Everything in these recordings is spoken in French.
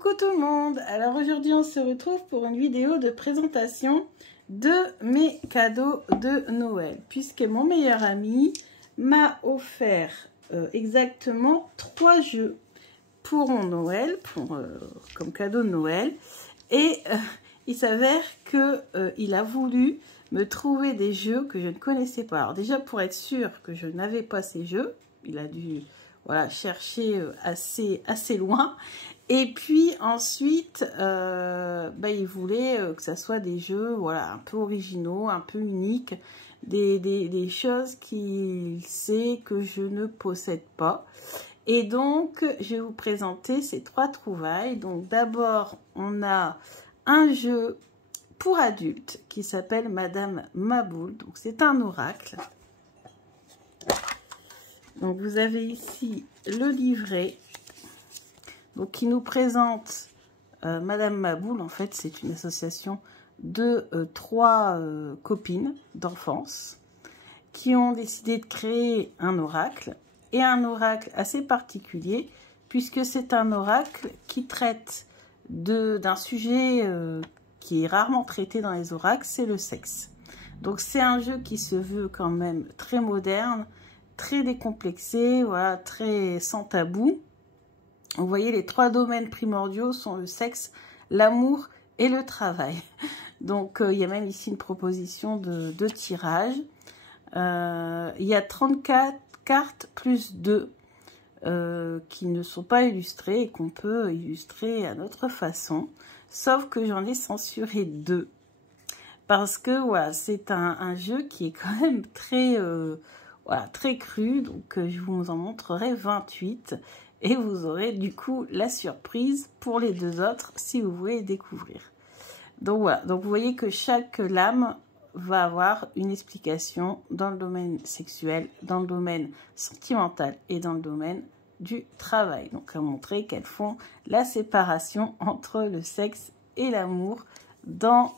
Coucou tout le monde. Alors aujourd'hui on se retrouve pour une vidéo de présentation de mes cadeaux de Noël, puisque mon meilleur ami m'a offert exactement 3 jeux pour mon Noël, comme cadeau de Noël, et il s'avère que il a voulu me trouver des jeux que je ne connaissais pas. Alors déjà, pour être sûr que je n'avais pas ces jeux, il a dû chercher assez loin. Et puis ensuite, il voulait que ça soit des jeux un peu originaux, un peu uniques, des choses qu'il sait que je ne possède pas. Et donc, je vais vous présenter ces 3 trouvailles. Donc d'abord, on a un jeu pour adultes qui s'appelle Madame Maboul. Donc c'est un oracle. Donc vous avez ici le livret, donc qui nous présente Madame Maboul. En fait, c'est une association de 3 copines d'enfance qui ont décidé de créer un oracle, et un oracle assez particulier puisque c'est un oracle qui traite d'un sujet qui est rarement traité dans les oracles, c'est le sexe. Donc c'est un jeu qui se veut quand même très moderne, très décomplexé, très sans tabou. Vous voyez, les 3 domaines primordiaux sont le sexe, l'amour et le travail. Donc il y a même ici une proposition de tirage. Il y a 34 cartes plus 2 qui ne sont pas illustrées et qu'on peut illustrer à notre façon. Sauf que j'en ai censuré 2. Parce que c'est un jeu qui est quand même très cru. Donc je vous en montrerai 28. Et vous aurez du coup la surprise pour les 2 autres si vous voulez découvrir. Donc voilà. Donc vous voyez que chaque lame va avoir une explication dans le domaine sexuel, dans le domaine sentimental et dans le domaine du travail. Donc à montrer qu'elles font la séparation entre le sexe et l'amour dans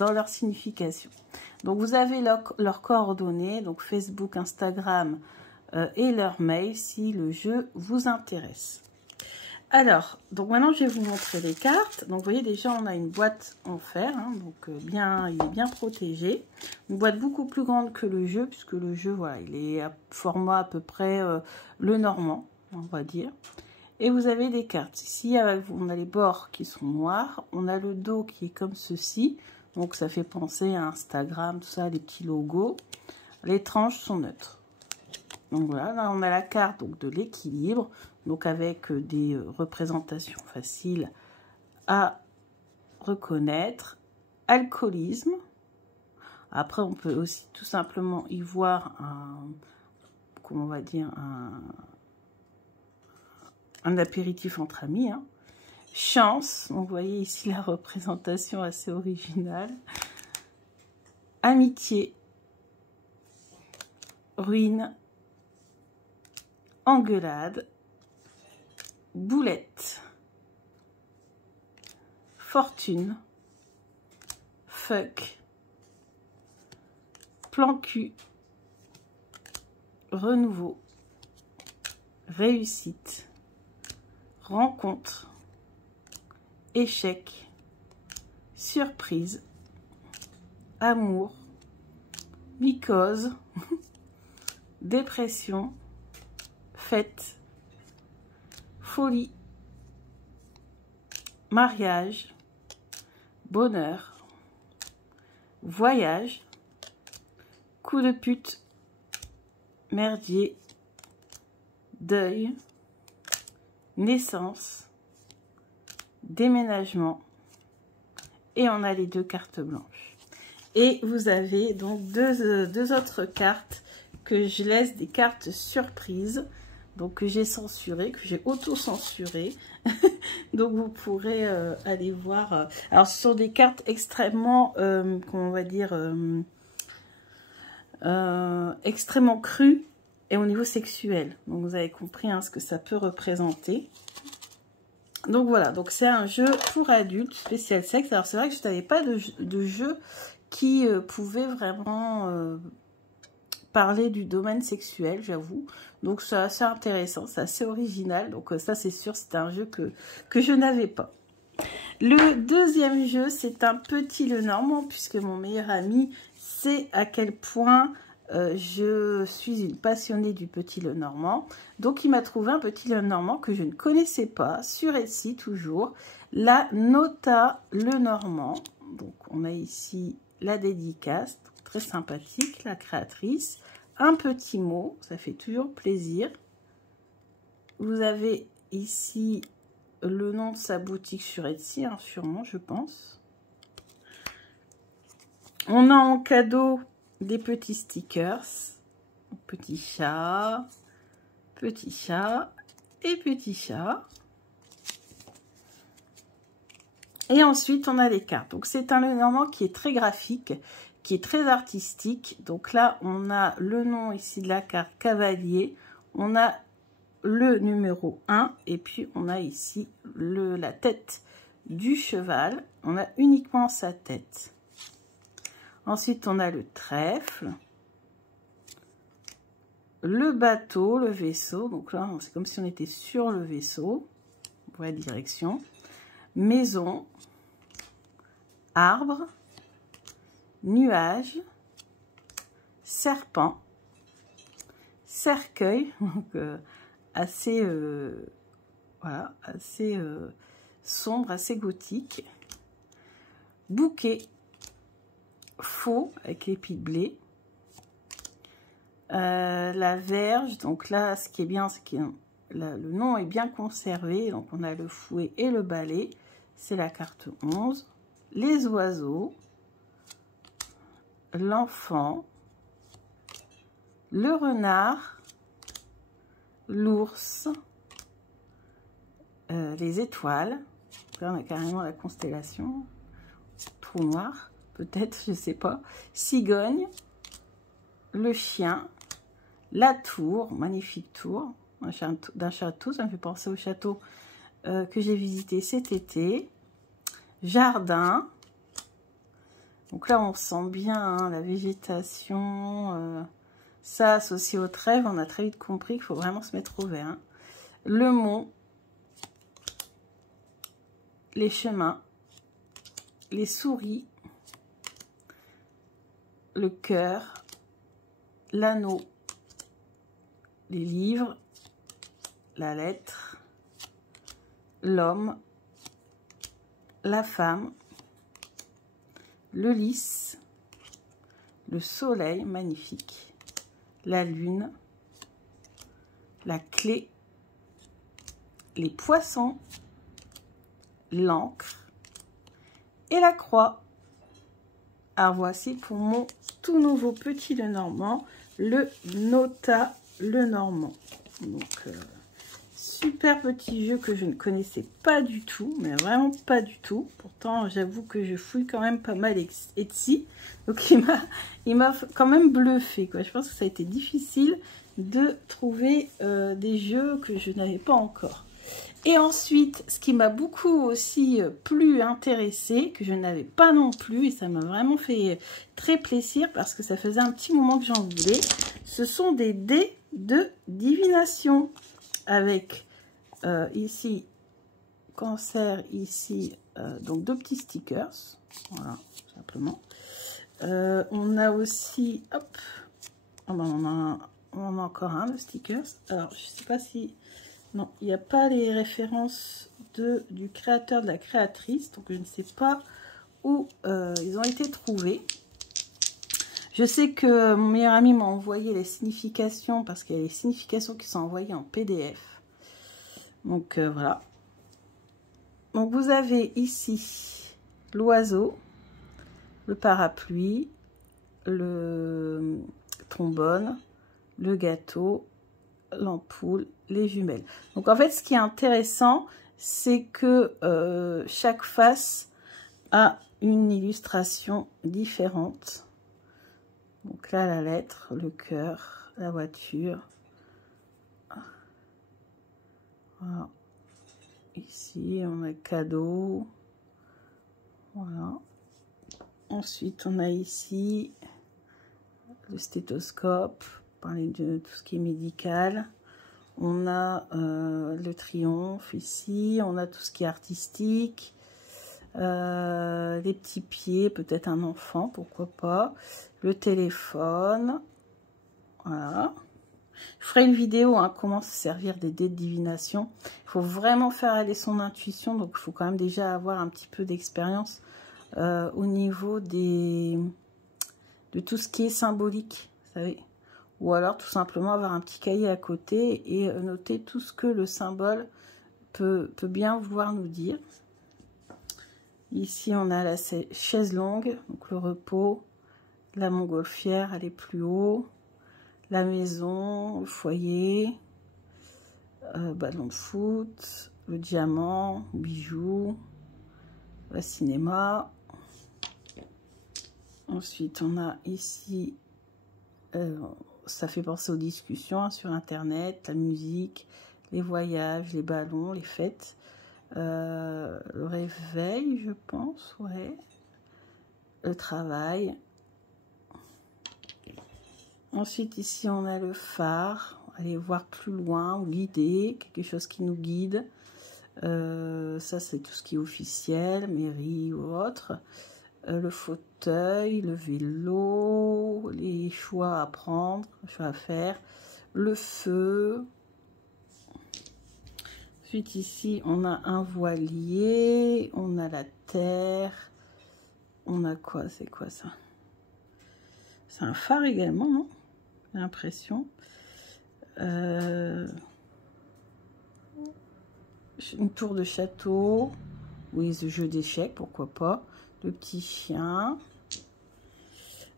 leur signification. Donc vous avez leurs coordonnées, donc Facebook, Instagram et leur mail si le jeu vous intéresse. Alors, donc maintenant je vais vous montrer les cartes. Donc vous voyez déjà on a une boîte en fer, donc il est bien protégé. Une boîte beaucoup plus grande que le jeu, puisque le jeu il est à format à peu près le normand, on va dire. Et vous avez des cartes. Ici on a les bords qui sont noirs, on a le dos qui est comme ceci, donc ça fait penser à Instagram, tout ça, les petits logos. Les tranches sont neutres. Donc voilà, là on a la carte donc, de l'équilibre, donc avec des représentations faciles à reconnaître. Alcoolisme. Après on peut aussi tout simplement y voir un apéritif entre amis. Chance, donc vous voyez ici la représentation assez originale. Amitié. Ruine. Engueulade, boulette, fortune, fuck, plan cul, renouveau, réussite, rencontre, échec, surprise, amour, mycose, dépression, fête, folie, mariage, bonheur, voyage, coup de pute, merdier, deuil, naissance, déménagement, et on a les 2 cartes blanches. Et vous avez donc deux autres cartes que je laisse des cartes surprises, donc que j'ai censuré, que j'ai auto-censuré. Donc vous pourrez aller voir. Alors ce sont des cartes extrêmement, extrêmement crues et au niveau sexuel. Donc vous avez compris ce que ça peut représenter. Donc voilà, donc c'est un jeu pour adultes spécial sexe. Alors c'est vrai que je n'avais pas de jeu qui pouvait vraiment parler du domaine sexuel, j'avoue. Donc c'est assez intéressant, c'est assez original. Donc ça c'est sûr, c'était un jeu que je n'avais pas. Le deuxième jeu, c'est un petit Lenormand, puisque mon meilleur ami sait à quel point je suis une passionnée du petit Lenormand. Donc il m'a trouvé un petit Lenormand que je ne connaissais pas, sur Etsy toujours, la Nota Lenormand. Donc on a ici la dédicace, très sympathique, la créatrice, un petit mot, ça fait toujours plaisir. Vous avez ici le nom de sa boutique sur Etsy, hein, sûrement, je pense. On a en cadeau des petits stickers, petit chat et petit chat. Et ensuite, on a les cartes. Donc, c'est un Lenormand qui est très graphique, qui est très artistique. Donc là, on a le nom ici de la carte cavalier. On a le numéro 1. Et puis, on a ici la tête du cheval. On a uniquement sa tête. Ensuite, on a le trèfle. Le bateau, le vaisseau. Donc là, c'est comme si on était sur le vaisseau. On voit la direction. Maison, arbre, nuage, serpent, cercueil, donc assez, voilà, assez sombre, assez gothique, bouquet, faux avec l'épi de blé, la verge. Donc là, ce qui est bien, c'est que le nom est bien conservé. Donc on a le fouet et le balai. C'est la carte 11. Les oiseaux. L'enfant. Le renard. L'ours. Les étoiles. Là, on a carrément la constellation. Trou noir, peut-être, je ne sais pas. Cigogne. Le chien. La tour. Magnifique tour. D'un château. Ça me fait penser au château que j'ai visité cet été. Jardin. Donc là, on sent bien hein, la végétation. Ça, associé au trèfle, on a très vite compris qu'il faut vraiment se mettre au vert. Hein. Le mont. Les chemins. Les souris. Le cœur. L'anneau. Les livres. La lettre. L'homme. La femme, le lys, le soleil, magnifique, la lune, la clé, les poissons, l'encre et la croix. Alors voici pour mon tout nouveau petit Lenormand, le Nota Lenormand. Donc super petit jeu que je ne connaissais pas du tout, mais vraiment pas du tout. Pourtant, j'avoue que je fouille quand même pas mal Etsy. Donc, il m'a quand même bluffé, quoi. Je pense que ça a été difficile de trouver des jeux que je n'avais pas encore. Et ensuite, ce qui m'a beaucoup aussi plus intéressé, que je n'avais pas non plus, et ça m'a vraiment fait très plaisir parce que ça faisait un petit moment que j'en voulais, ce sont des dés de divination. Avec ici cancer, ici donc 2 petits stickers, voilà, simplement. On a aussi, hop, oh ben on en a encore un de stickers. Alors je sais pas si, non, il n'y a pas les références du créateur, de la créatrice, donc je ne sais pas où ils ont été trouvés. Je sais que mon meilleur ami m'a envoyé les significations parce qu'il y a les significations qui sont envoyées en PDF. Donc voilà. Donc vous avez ici l'oiseau, le parapluie, le trombone, le gâteau, l'ampoule, les jumelles. Donc en fait, ce qui est intéressant, c'est que chaque face a une illustration différente. Donc là, la lettre, le cœur, la voiture. Voilà. Ici, on a cadeau. Voilà. Ensuite, on a ici le stéthoscope, parler de tout ce qui est médical. On a le triomphe ici, on a tout ce qui est artistique, les petits pieds, peut-être un enfant, pourquoi pas, le téléphone, voilà. Je ferai une vidéo, hein, comment se servir des dés de divination. Il faut vraiment faire aller son intuition, donc il faut quand même déjà avoir un petit peu d'expérience au niveau de tout ce qui est symbolique, vous savez. Ou alors tout simplement avoir un petit cahier à côté et noter tout ce que le symbole peut bien vouloir nous dire. Ici on a la chaise longue, donc le repos, la montgolfière, elle est plus haut, la maison, le foyer, ballon de foot, le diamant, bijoux, le cinéma. Ensuite on a ici... ça fait penser aux discussions, hein, sur internet, la musique, les voyages, les ballons, les fêtes, le réveil, je pense, ouais, le travail. Ensuite ici on a le phare, aller voir plus loin ou guider, quelque chose qui nous guide. Ça c'est tout ce qui est officiel, mairie ou autre. Le fauteuil, le vélo, les choix à prendre, choix à faire, le feu. Ensuite ici on a un voilier, on a la terre, on a quoi, c'est quoi ça? C'est un phare également, non? J'ai l'impression. Une tour de château, oui, ce jeu d'échecs, pourquoi pas. Le petit chien.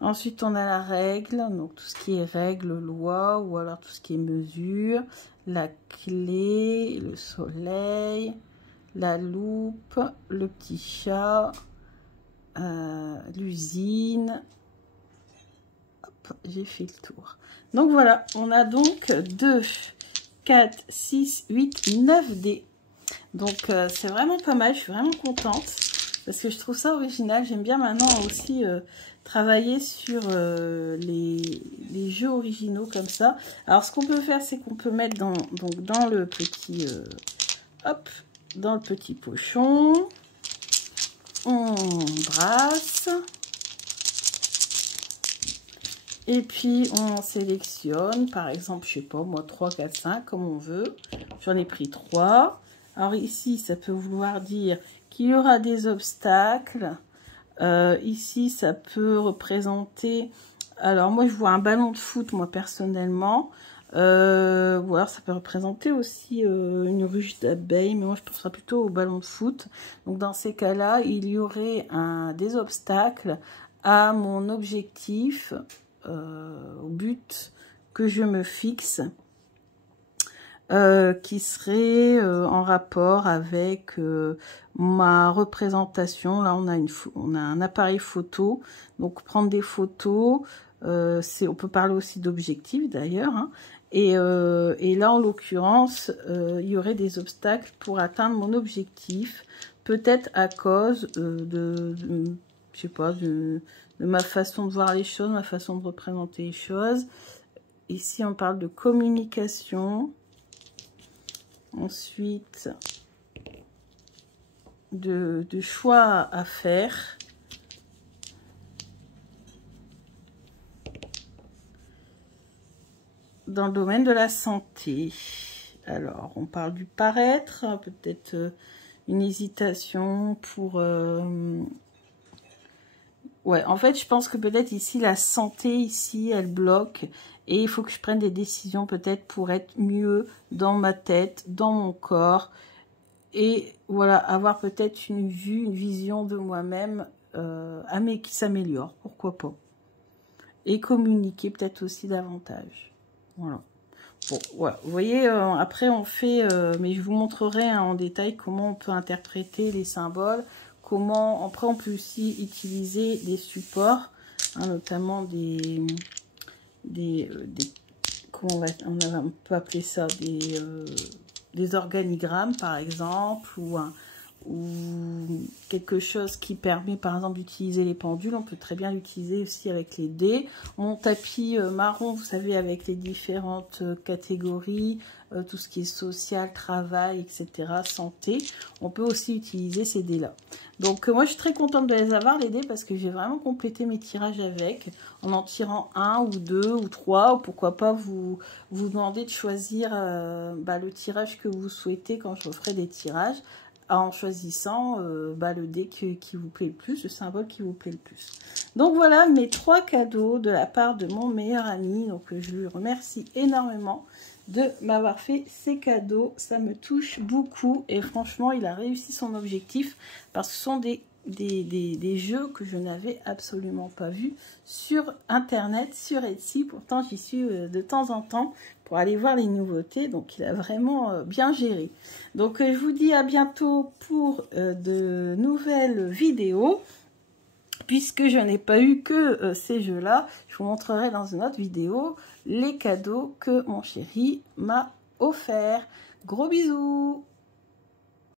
Ensuite, on a la règle, donc tout ce qui est règle, loi, ou alors tout ce qui est mesure. La clé, le soleil, la loupe, le petit chat, l'usine. Hop, j'ai fait le tour. Donc voilà, on a donc 2, 4, 6, 8, 9 dés. Donc c'est vraiment pas mal, je suis vraiment contente. Parce que je trouve ça original. J'aime bien maintenant aussi travailler sur les jeux originaux comme ça. Alors, ce qu'on peut faire, c'est qu'on peut mettre dans le petit... hop, dans le petit pochon. On brasse. Et puis, on sélectionne, par exemple, je sais pas, moi, 3, 4, 5, comme on veut. J'en ai pris 3. Alors ici, ça peut vouloir dire qu'il y aura des obstacles. Ici, ça peut représenter... Alors, moi, je vois un ballon de foot, moi, personnellement. Ou alors, ça peut représenter aussi une ruche d'abeilles. Mais moi, je penserais plutôt au ballon de foot. Donc, dans ces cas-là, il y aurait des obstacles à mon objectif, au but que je me fixe. Qui serait en rapport avec ma représentation. Là, on a un appareil photo, donc prendre des photos, on peut parler aussi d'objectifs d'ailleurs, hein. Et là, en l'occurrence, il y aurait des obstacles pour atteindre mon objectif, peut-être à cause je sais pas, de ma façon de voir les choses, ma façon de représenter les choses. Ici, on parle de communication. Ensuite, de choix à faire. Dans le domaine de la santé. Alors, on parle du paraître, peut-être une hésitation pour... Ouais, en fait, je pense que peut-être ici, la santé, ici, elle bloque. Et il faut que je prenne des décisions peut-être pour être mieux dans ma tête, dans mon corps. Et voilà, avoir peut-être une vue, une vision de moi-même qui s'améliore, pourquoi pas. Et communiquer peut-être aussi davantage. Voilà. Bon, voilà. Vous voyez, après on fait, mais je vous montrerai hein, en détail comment on peut interpréter les symboles. Comment, après on peut aussi utiliser des supports, hein, notamment comment on peut appeler ça, des organigrammes par exemple, ou ou quelque chose qui permet par exemple d'utiliser les pendules, on peut très bien l'utiliser aussi avec les dés. Mon tapis marron, vous savez, avec les différentes catégories, tout ce qui est social, travail, etc., santé, on peut aussi utiliser ces dés là. Donc moi je suis très contente de les avoir, les dés, parce que j'ai vraiment complété mes tirages avec, en tirant 1 ou 2 ou 3, ou pourquoi pas vous demander de choisir le tirage que vous souhaitez quand je ferai des tirages, en choisissant le dé qui vous plaît le plus, le symbole qui vous plaît le plus. Donc voilà mes 3 cadeaux de la part de mon meilleur ami, donc je lui remercie énormément de m'avoir fait ces cadeaux, ça me touche beaucoup et franchement il a réussi son objectif parce que ce sont des jeux que je n'avais absolument pas vus sur internet, sur Etsy. Pourtant j'y suis de temps en temps pour aller voir les nouveautés, donc il a vraiment bien géré. Donc je vous dis à bientôt pour de nouvelles vidéos. Puisque je n'ai pas eu que ces jeux-là, je vous montrerai dans une autre vidéo les cadeaux que mon chéri m'a offerts. Gros bisous!